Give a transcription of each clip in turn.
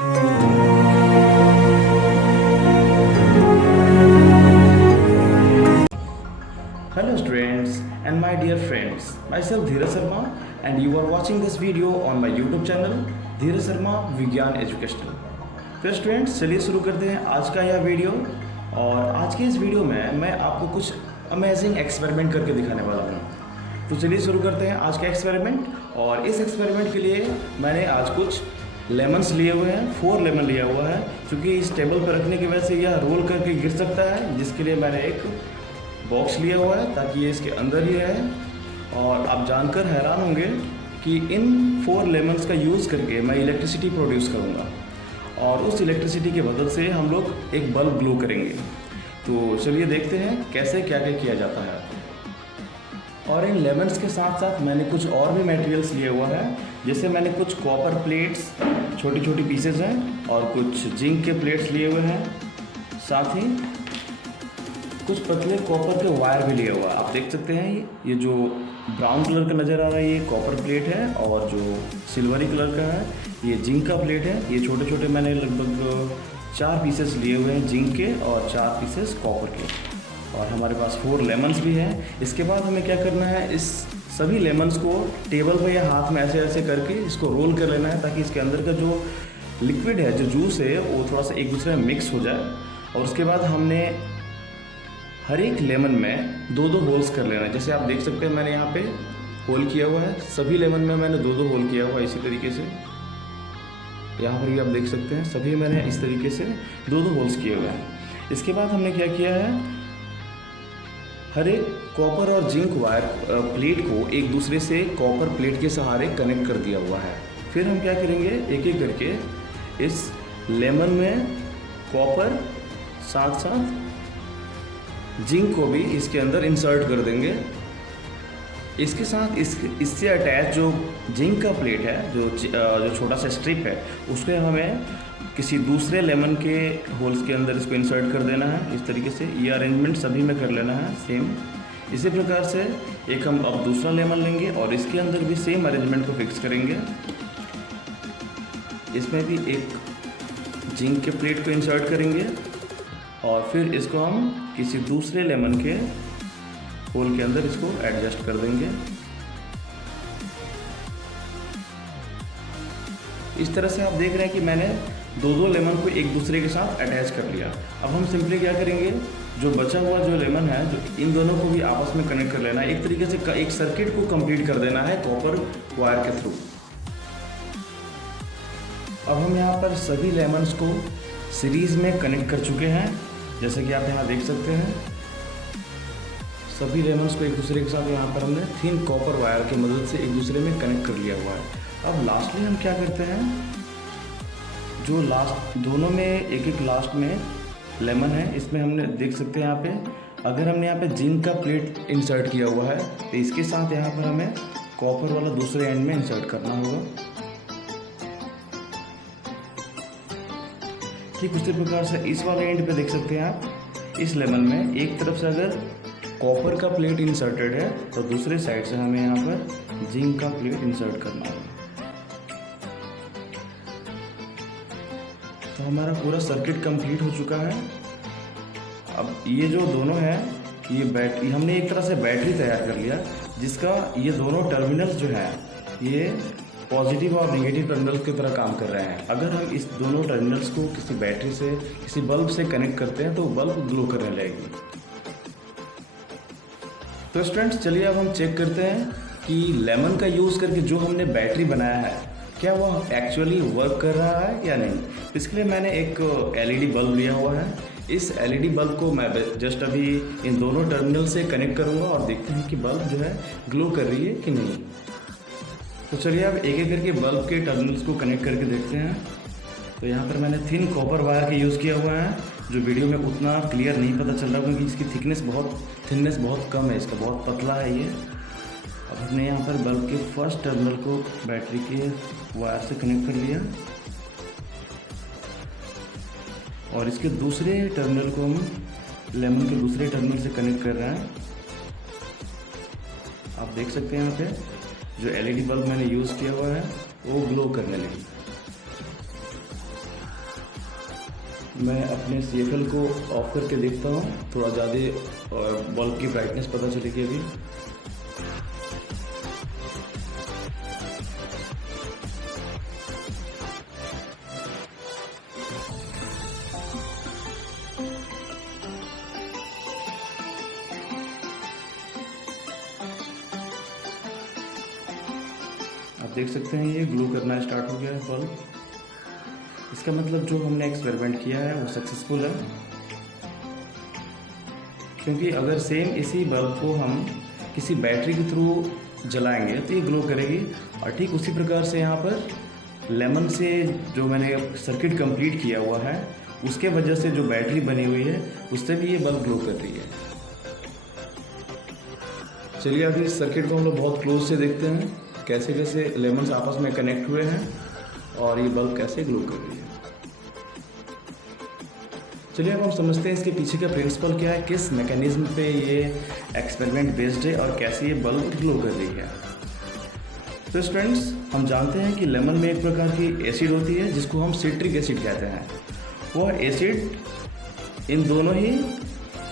Hello students and my dear friends, myself Dheeraj Sharma and you are watching this video on my YouTube channel धीरज शर्मा विज्ञान educational. तो students चलिए शुरू करते हैं आज का यह वीडियो। और आज के इस वीडियो में मैं आपको कुछ अमेजिंग एक्सपेरिमेंट करके दिखाने वाला हूँ। तो चलिए शुरू करते हैं आज का एक्सपेरिमेंट। और इस एक्सपेरिमेंट के लिए मैंने आज कुछ लेमन्स लिए हुए हैं, 4 लेमन लिया हुआ है, क्योंकि इस टेबल पर रखने की वजह से यह रोल करके गिर सकता है, जिसके लिए मैंने एक बॉक्स लिया हुआ है ताकि ये इसके अंदर ही रहे। और आप जानकर हैरान होंगे कि इन 4 लेमन्स का यूज़ करके मैं इलेक्ट्रिसिटी प्रोड्यूस करूँगा और उस इलेक्ट्रिसिटी की मदद से हम लोग एक बल्ब ग्लो करेंगे। तो चलिए देखते हैं कैसे क्या क्या किया जाता है। और इन लेमन्स के साथ साथ मैंने कुछ और भी मटेरियल्स लिए हुआ है, जैसे मैंने कुछ कॉपर प्लेट्स छोटी छोटी पीसेज हैं और कुछ जिंक के प्लेट्स लिए हुए हैं, साथ ही कुछ पतले कॉपर के वायर भी लिया हुआ है। आप देख सकते हैं ये जो ब्राउन कलर का नज़र आ रहा है ये कॉपर प्लेट है, और जो सिल्वरी कलर का है ये जिंक का प्लेट है। ये छोटे छोटे मैंने लगभग 4 पीसेस लिए हुए हैं जिंक के और 4 पीसेस कॉपर के। और हमारे पास 4 लेमन्स भी हैं। इसके बाद हमें क्या करना है, इस सभी लेमन्स को टेबल पर या हाथ में ऐसे ऐसे करके इसको रोल कर लेना है, ताकि इसके अंदर का जो लिक्विड है, जो जूस है, वो थोड़ा सा एक दूसरे में मिक्स हो जाए। और उसके बाद हमने हर एक लेमन में 2-2 होल्स कर लेना है। जैसे आप देख सकते हैं मैंने यहाँ पे होल किया हुआ है, सभी लेमन में मैंने 2-2 होल किया हुआ है। इसी तरीके से यहाँ पर भी आप देख सकते हैं सभी मैंने इस तरीके से 2-2 होल्स किए हुए हैं। इसके बाद हमने क्या किया है, हर एक कॉपर और जिंक वायर प्लेट को एक दूसरे से कॉपर प्लेट के सहारे कनेक्ट कर दिया हुआ है। फिर हम क्या करेंगे, एक एक करके इस लेमन में कॉपर साथ साथ जिंक को भी इसके अंदर इंसर्ट कर देंगे। इसके साथ इससे अटैच जो जिंक का प्लेट है, जो छोटा सा स्ट्रिप है, उसमें हमें किसी दूसरे लेमन के होल्स के अंदर इसको इंसर्ट कर देना है। इस तरीके से ये अरेंजमेंट सभी में कर लेना है सेम। इसी प्रकार से एक हम अब दूसरा लेमन लेंगे और इसके अंदर भी सेम अरेंजमेंट को फिक्स करेंगे। इसमें भी एक जिंक के प्लेट को इंसर्ट करेंगे और फिर इसको हम किसी दूसरे लेमन के होल के अंदर इसको एडजस्ट कर देंगे। इस तरह से आप देख रहे हैं कि मैंने 2-2 लेमन को एक दूसरे के साथ अटैच कर लिया। अब हम सिंपली क्या करेंगे, जो बचा हुआ जो लेमन है, जो इन दोनों को भी आपस में कनेक्ट कर लेना है। एक तरीके से एक सर्किट को कंप्लीट कर देना है कॉपर वायर के थ्रू। अब हम यहाँ पर सभी लेमन्स को सीरीज में कनेक्ट कर चुके हैं, जैसे कि आप यहाँ देख सकते हैं। सभी लेमन्स को एक दूसरे के साथ यहाँ पर हमने थिन कॉपर वायर की मदद से एक दूसरे में कनेक्ट कर लिया हुआ है। अब लास्टली हम क्या करते हैं, जो लास्ट दोनों में एक लास्ट में लेमन है, इसमें हमने देख सकते हैं यहाँ पे, अगर हमने यहाँ पे जिंक का प्लेट इंसर्ट किया हुआ है तो इसके साथ यहाँ पर हमें कॉपर वाला दूसरे एंड में इंसर्ट करना होगा। ठीक उसी प्रकार से इस वाले एंड पे देख सकते हैं आप, इस लेमन में एक तरफ से अगर कॉपर का प्लेट इंसर्टेड है तो दूसरे साइड से हमें यहाँ पर जिंक का प्लेट इंसर्ट करना है। तो हमारा पूरा सर्किट कंप्लीट हो चुका है। अब ये जो दोनों हैं, ये बैटरी, हमने एक तरह से बैटरी तैयार कर लिया, जिसका ये दोनों टर्मिनल्स जो हैं ये पॉजिटिव और नेगेटिव टर्मिनल्स की तरह काम कर रहे हैं। अगर हम इस दोनों टर्मिनल्स को किसी बैटरी से, किसी बल्ब से कनेक्ट करते हैं तो बल्ब ग्लो करने लगेगी। तो स्टूडेंट्स चलिए अब हम चेक करते हैं कि लेमन का यूज़ करके जो हमने बैटरी बनाया है, क्या वो एक्चुअली वर्क कर रहा है या नहीं। इसके लिए मैंने एक एलईडी बल्ब लिया हुआ है। इस एलईडी बल्ब को मैं जस्ट अभी इन दोनों टर्मिनल से कनेक्ट करूँगा और देखते हैं कि बल्ब जो है ग्लो कर रही है कि नहीं। तो चलिए अब एक एक करके बल्ब के टर्मिनल्स को कनेक्ट करके देखते हैं। तो यहाँ पर मैंने थिन कॉपर वायर का यूज़ किया हुआ है, जो वीडियो में उतना क्लियर नहीं पता चल रहा क्योंकि इसकी थिकनेस बहुत कम है, इसका बहुत पतला है ये। अब हमने यहाँ पर बल्ब के फर्स्ट टर्मिनल को बैटरी के वायर से कनेक्ट कर लिया और इसके दूसरे टर्मिनल को हम लेमन के दूसरे टर्मिनल से कनेक्ट कर रहे हैं। आप देख सकते हैं यहाँ पे जो एलईडी बल्ब मैंने यूज़ किया हुआ है वो ग्लो करने लगी। मैं अपने CFL को ऑफ करके देखता हूँ, थोड़ा ज़्यादा बल्ब की ब्राइटनेस पता चलेगी अभी। आप देख सकते हैं ये ग्लो करना स्टार्ट हो गया है बल्ब। इसका मतलब जो हमने एक्सपेरिमेंट किया है वो सक्सेसफुल है, क्योंकि अगर सेम इसी बल्ब को हम किसी बैटरी के थ्रू जलाएंगे तो ये ग्लो करेगी। और ठीक उसी प्रकार से यहाँ पर लेमन से जो मैंने सर्किट कंप्लीट किया हुआ है उसके वजह से जो बैटरी बनी हुई है उससे भी ये बल्ब ग्लो कर रही है। चलिए अभी इस सर्किट को हम लोग बहुत क्लोज से देखते हैं, कैसे कैसे लेमन्स आपस में कनेक्ट हुए हैं और ये बल्ब कैसे ग्लो कर रही है। चलिए अब हम समझते हैं इसके पीछे का प्रिंसिपल क्या है, किस मैकेनिज्म पे ये एक्सपेरिमेंट बेस्ड है और कैसे ये बल्ब ग्लो कर रही है। तो स्टूडेंट्स, हम जानते हैं कि लेमन में एक प्रकार की एसिड होती है जिसको हम सिट्रिक एसिड कहते हैं। वह एसिड इन दोनों ही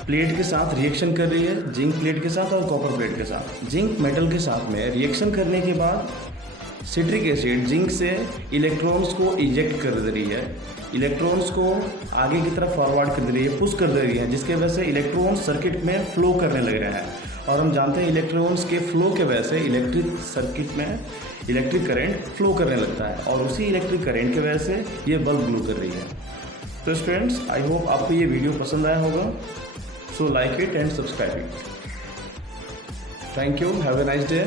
प्लेट के साथ रिएक्शन कर रही है, जिंक प्लेट के साथ और कॉपर प्लेट के साथ। जिंक मेटल के साथ में रिएक्शन करने के बाद सिट्रिक एसिड जिंक से इलेक्ट्रॉन्स को इजेक्ट कर दे रही है, इलेक्ट्रॉन्स को आगे की तरफ फॉरवर्ड कर दे रही है, पुश कर दे रही है, जिसके वजह से इलेक्ट्रॉन्स सर्किट में फ्लो करने लग रहे हैं। और हम जानते हैं इलेक्ट्रॉन्स के फ्लो के वजह से इलेक्ट्रिक सर्किट में इलेक्ट्रिक करंट फ्लो करने लगता है और उसी इलेक्ट्रिक करंट की वजह से ये बल्ब ग्लो कर रही है। तो स्टूडेंट्स, आई होप आपको ये वीडियो पसंद आया होगा। So like it and subscribe it. Thank you, have a nice day.